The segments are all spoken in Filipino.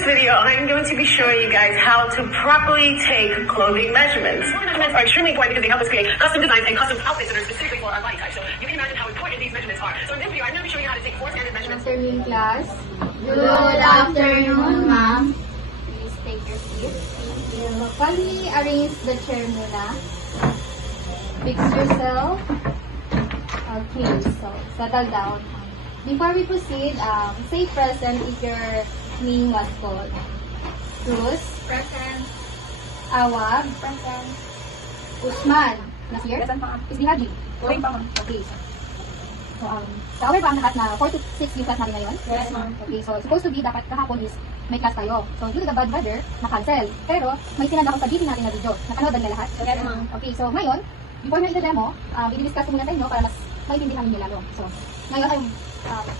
this video, I'm going to be showing you guys how to properly take clothing measurements. Measurements are extremely important because they help us create custom designs and custom outfits that are specifically for our body type. So you can imagine how important these measurements are. So in this video, I'm going to be showing you how to take 4 standard measurements. Good afternoon, class. Good afternoon, ma'am. Please take your seat. Kindly arrange the chair muna. Fix yourself. Okay, so settle down. Before we proceed, say present if your name was called. Cruz. Present. Awab. Present. Usman. Nasir. Present, ma'am. Isbihaji. Going pa, ma'am. Okay. So, aware ba ang lahat na 4 to 6 yung class natin ngayon? Yes, ma'am. Okay, so supposed to be dapat kahapon is may class tayo. So, due to the bad weather, na-cancel. Pero, may sinanda ko sa GP natin na video. Napanood ba nila lahat? Yes, ma'am. Okay, so ngayon, before na i-demo, i-discuss ko muna sa inyo para mas maintindihan ninyo lalo. So, ngayon,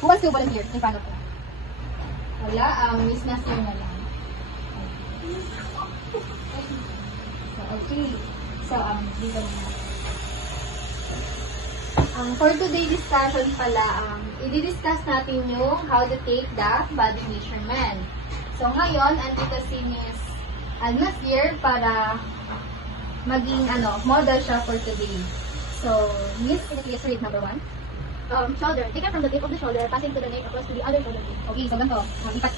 who wants to volunteer in front of me? Wala, Miss Nasir na lang. So, okay. So, dito muna. For today's discussion pala, i-discuss natin yung how to take the body measurement. So, ngayon, andito si Miss Nasir para maging model siya for today. So, Miss, please read number 1. Shoulder. Taken from the tip of the shoulder, passing to the neck across to the other shoulder. Okay, so ganito.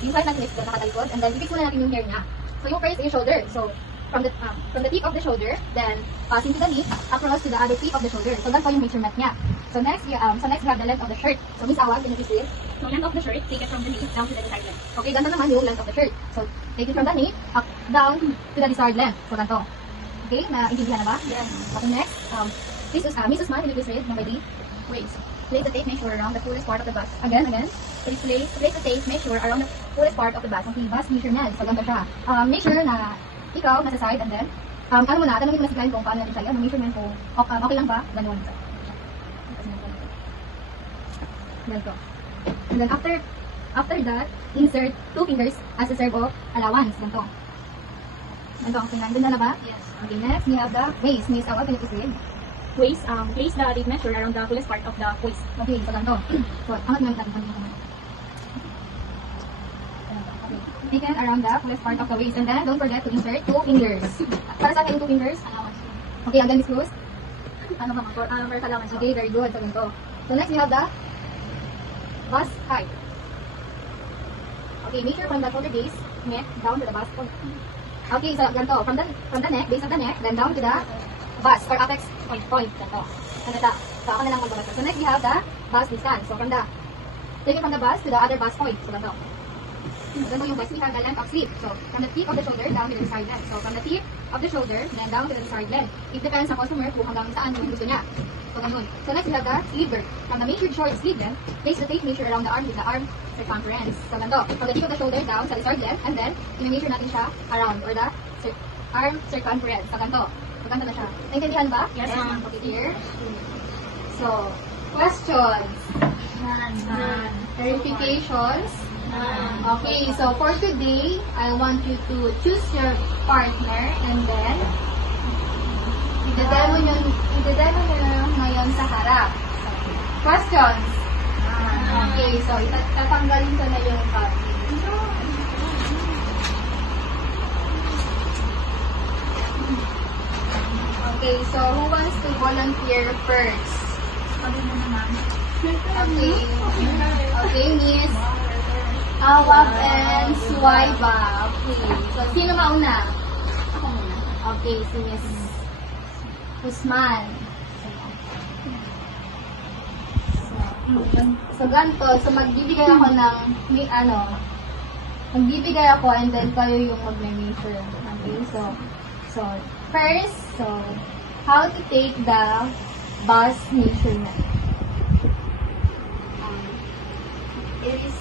Yung side natin is nakatalikod, and then i-fix muna natin yung hair niya. So, yung first is yung shoulder. So, from the tip of the shoulder, then passing to the knee, across to the other tip of the shoulder. So, ganito yung measurement niya. So, next we have the length of the shirt. So, Miss Awag, can you please read? So, length of the shirt, take it from the knee down to the desired length. Okay, ganito naman yung length of the shirt. So, take it from the knee, up, down to the desired length. So, ganito. Okay, naintindihan na ba? Yes. Okay, next, Miss Usman, can you please read number D? Waist. Place the tape measure around the fullest part of the bust. Again. Place the tape measure around the fullest part of the bust. Okay, bust measurement. So, ganito siya. Make sure na ikaw nasa side, and then, tanongin mo na si Glenn kung paano natin siya. Measurement ko, okay lang ba? Ganun. Ganito. And then, after that, insert 2 fingers as a serve of allowance. Ganito. Ganito ang tingnan. Ganda na ba? Yes. Okay, next, we have the waist. Miss Awag, can you please read? Waist, place the tape measure around the fullest part of the waist. Okay, so ganito. So, angat nga natin kanina. Okay. Taken around the fullest part of the waist. And then, don't forget to insert 2 fingers. Para saan yung 2 fingers? Allowance. Okay, again, Miss Cruz. Ano ba, for allowance. Okay, very good. So, ganito. So, next, we have the bust height. Okay, measure from the shoulder base, neck, down to the bust point. Okay, so ganito. From the neck, base of the neck, then down to the bust or apex point. Ganito. So, ako na lang magbabasa. So, next we have the bust distance. So, take it from the bust to the other bust point. So, ganito. Ganito yung bust. We have the length of sleeve. So, from the tip of the shoulder down to the desired length. So, from the tip of the shoulder, then down to the desired length. It depends sa customer kung hanggang saan yung gusto niya. So, ganun. So, next we have the sleeve girth. From the measured short sleeve length, place the tape measure around the arm with the arm circumference. So, ganito. From the tip of the shoulder down sa desired length, and then, i-measure natin siya around or the arm circumference. So, ganito. Maganda na siya. Naintindihan ba? Yes, ma'am. Okay, here. So, questions? None. Verifications? None. Okay, so for today, I want you to choose your partner and then i-demo nyo ngayon sa harap. Questions? Okay, so tatanggalin ko na yung copy. Okay, so who wants to volunteer first? Okay. Okay, Miss Awab and Suwaiba. Okay. So, sino mauna? Ako muna. Okay, si Miss Usman. So, ganito. So, magbibigay ako ng, magbibigay ako and then kayo yung mag-measure. Okay, so, first, how to take the bust measurement. It is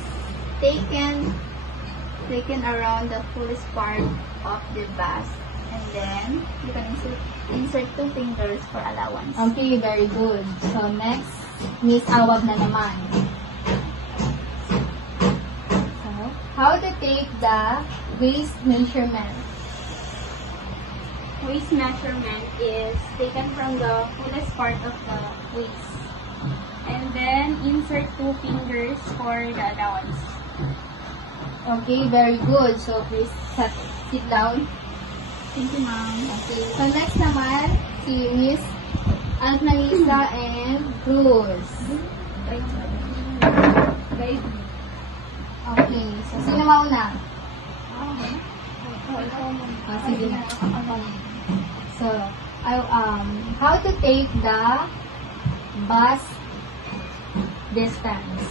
taken around the fullest part of the bust, and then you can insert 2 fingers for allowance. Okay, very good. So, next, Miss Awab na naman. So, how to take the waist measurement. Waist measurement is taken from the fullest part of the waist, and then insert 2 fingers for the allowance. Okay, very good. So, please sit down. Thank you, ma'am. Okay, so next naman, si Miss Annalisa and Cruz. Okay, so sino mauna? Sige na. So, how to take the bus distance?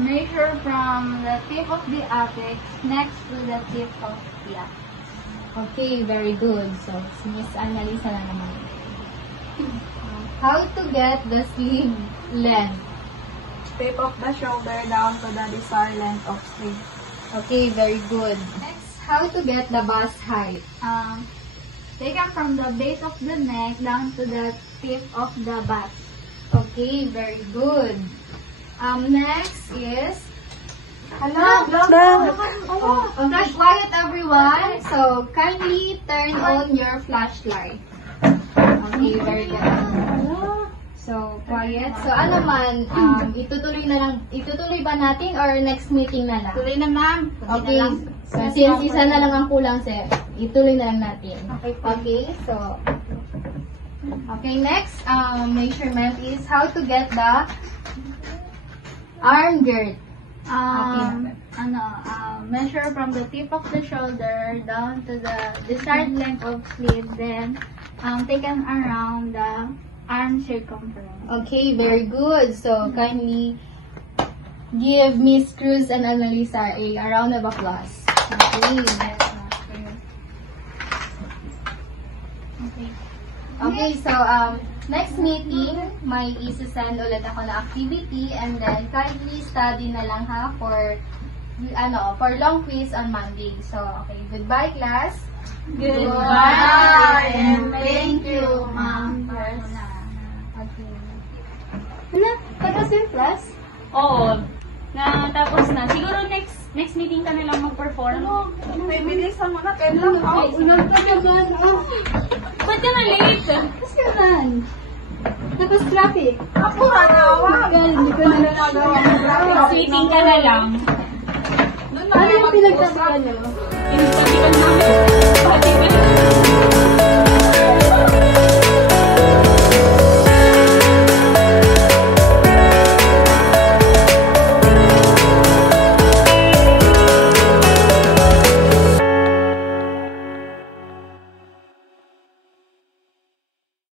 Measure from the tip of the apex next to the tip of the apex. Okay, very good. So, si Miss Annalisa na naman. How to get the sleeve length? Tip of the shoulder down to the desired length of sleeve. Okay, very good. Next, how to get the bust height? Taken from the base of the neck down to the tip of the bust. Okay, very good. Next is... Hello? Okay, quiet everyone. So, kindly turn on your flashlight. Okay, very good. So, quiet. So, ano man, itutuloy ba natin or next meeting na lang? Tuloy na, ma'am. Okay. So, since isa na lang ang kulang, sir, ituloy na lang natin. Okay, so, okay, next measurement is how to get the arm girth. Measure from the tip of the shoulder down to the desired length of sleeve, then taken around the arm circumference. Okay, very good. So, kindly give Miss Cruz and Annalisa a round of applause. Okay. Okay, so, next meeting, may isa-send ulit ako na activity and then kindly study na lang ha for long quiz on Monday. So, okay, goodbye class. Goodbye and thank you, ma'am. Okay. Wala, tapos yung class? Oo. Tapos na. Siguro next meeting ka na lang mag-perform. May bilisan mo na, kailan lang. Unang ka naman. Ba't ka na late? Kasi naman. Tapos traffic. Ako hanawa. Hindi ko na nagawa ng traffic. Next meeting ka na lang. Ano yung pinagsasabi niyo? Yung sabi ko na